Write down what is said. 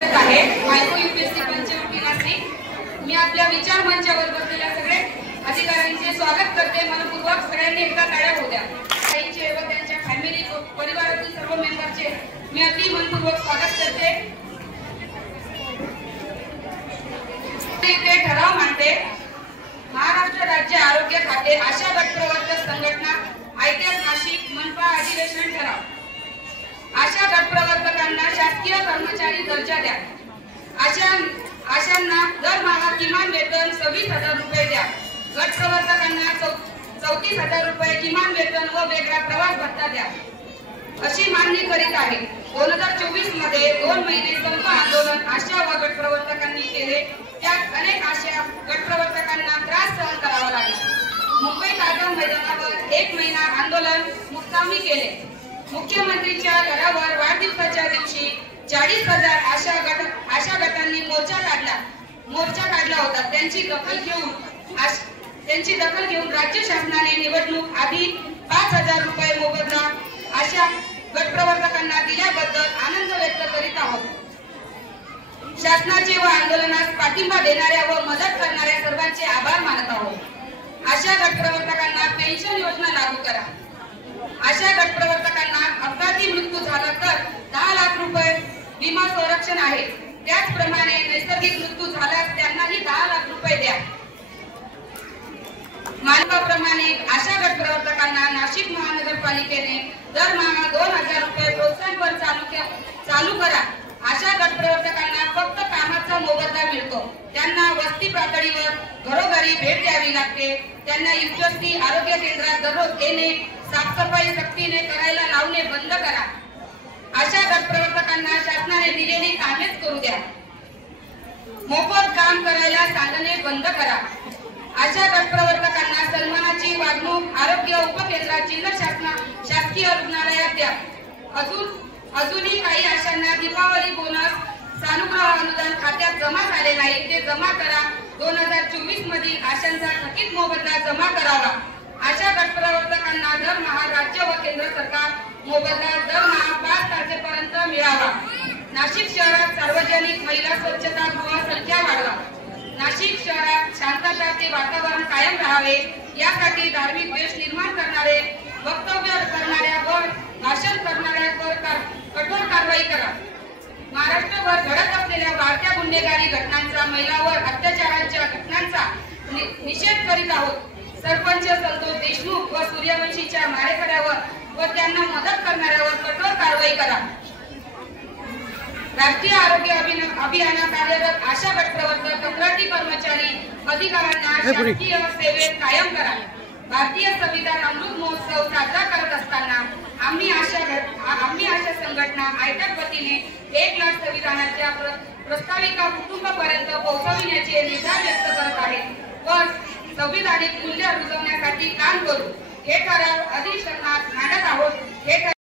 आहे मायको यूपीएससी पंचवटी नाशिक। मी आपल्या विचार मंचावर बसलेल्या सगळे अधिकाऱ्यांचे स्वागत करते। मनपूर्वक सगळ्यांनी एकदा टाळ्या होऊ द्या। ताईंचे व त्यांच्या फॅमिली परिवारातील सर्व मेंबरचे मी अगदी मनपूर्वक स्वागत करते। ते ठराव मांडते। महाराष्ट्र राज्य आरोग्य खाते आशा गट प्रवर्तक संघटना आयत्या नाशिक मनपा अधिवेशन ठराव। आशा गट प्रवर्तकांना शासकीय कर्मचारी दर्जा द्या। आशांना दरमहा किमान वेतन 26,000 रुपये द्या। गट प्रवर्तकांना 34,000 रुपये किमान वेतन व वेगळा प्रवास भत्ता द्या अशी मागणी करीत आहे। 2024 मध्ये 2 महिने संप आंदोलन आशा व गट प्रवर्तकांनी केले। त्यात अनेक आशा गट प्रवर्तकांना त्रास सहन करावा लागला। मुंबई ताजा मैदानावर 1 महिना आंदोलन मुक्कामी केले। मुख्यमंत्रीच्या घरावर वाढदिवसाच्या दिवशी 40,000 आशा गटांनी मोर्चा काढला होता। त्यांची दखल घेऊन राज्य शासनाने निवडणूक आधी 5,000 रुपये मोबदला आशा गट प्रवर्तकांना दिल्याबद्दल आनंद व्यक्त करीत आहोत। शासनाचे व आंदोलनास पाठिंबा देणाऱ्या व मदत करणाऱ्या सर्वांचे आभार मानत आहोत। आशा गट प्रवर्तकांना पेन्शन योजना लागू करा। आशा गट प्रवर्तकांना अपघाती मृत्यू झाला तर 10 लाख रुपये विमा संरक्षण आहे। त्याचप्रमाणे नैसर्गिक मृत्यू झाल्यास त्यांनाही 10 लाख रुपये द्या। मानकाप्रमाणे आशा गट प्रवर्तकांना नाशिक महानगरपालिकेने दरमहा 2,000 रुपये प्रोत्साहनपर चालू करा। आशा गट प्रवर्तकांना फक्त कामाचा मोबदला मिळतो। त्यांना वस्ती पातळीवर घरोघरी भेट द्यावी लागते। त्यांना यूपीएससी आरोग्य केंद्रात दररोज येणे, साफसफाई सक्तीने करायला लावणे बंद करा। आशा गट प्रवर्तकांना शासनाने दिलेली कामेच करू द्या। मोफत काम करायला सांगणे बंद करा। आशा गट प्रवर्तकांना सन्मानाची वागणूक आरोग्य उपकेंद्रात जिल्हा शासकीय रुग्णालयात द्या। अजूनही काही आशांना दीपावली बोनस सानुग्रह अनुदान खात्यात जमा झाले नाही, ते जमा करा। 2024 मधील आशांचा थकीत मोबदला जमा करावा। आशा गट प्रवर्तकांना दरमहा राज्य व केंद्र सरकार मोबदला दरमहा 5 तारखेपर्यंत मिळावा। नाशिक शहरात सार्वजनिक महिला स्वच्छता गृह संख्या वाढवा। नाशिक शहरात शांतताचे वातावरण कायम राहावे यासाठी धार्मिक द्वेष निर्माण करणारे वक्तव्य करणाऱ्या व भाषण करणाऱ्यांवर कठोर कारवाई करा। महाराष्ट्रभर घडत असलेल्या वाढत्या गुन्हेगारी घटनांचा, महिलांवर अत्याचाराच्या घटनांचा निषेध करीत आहोत। सरपंच संतोष देशमुख व सूर्यवंशीच्या मारेकऱ्यावर व त्यांना मदत करणाऱ्यावर कठोर कारवाई करा। राष्ट्रीय आरोग्य अभियानात कार्यरत आशा गट प्रवर्तक, कंत्राटी कर्मचारी, अधिकाऱ्यांना शासकीय सेवेत कायम करा। भारतीय संविधान अमृत महोत्सव साजरा करत असताना आम्ही आशा संघटना आयटक वतीने 1 लाख संविधानाच्या प्रस्ताविका कुटुंबापर्यंत पोहोचविण्याचे निर्धार व्यक्त करत आहे व संविधानिक मूल्य रुजवण्यासाठी काम करू। हे ठराव अधिवेशनात मांडत आहोत।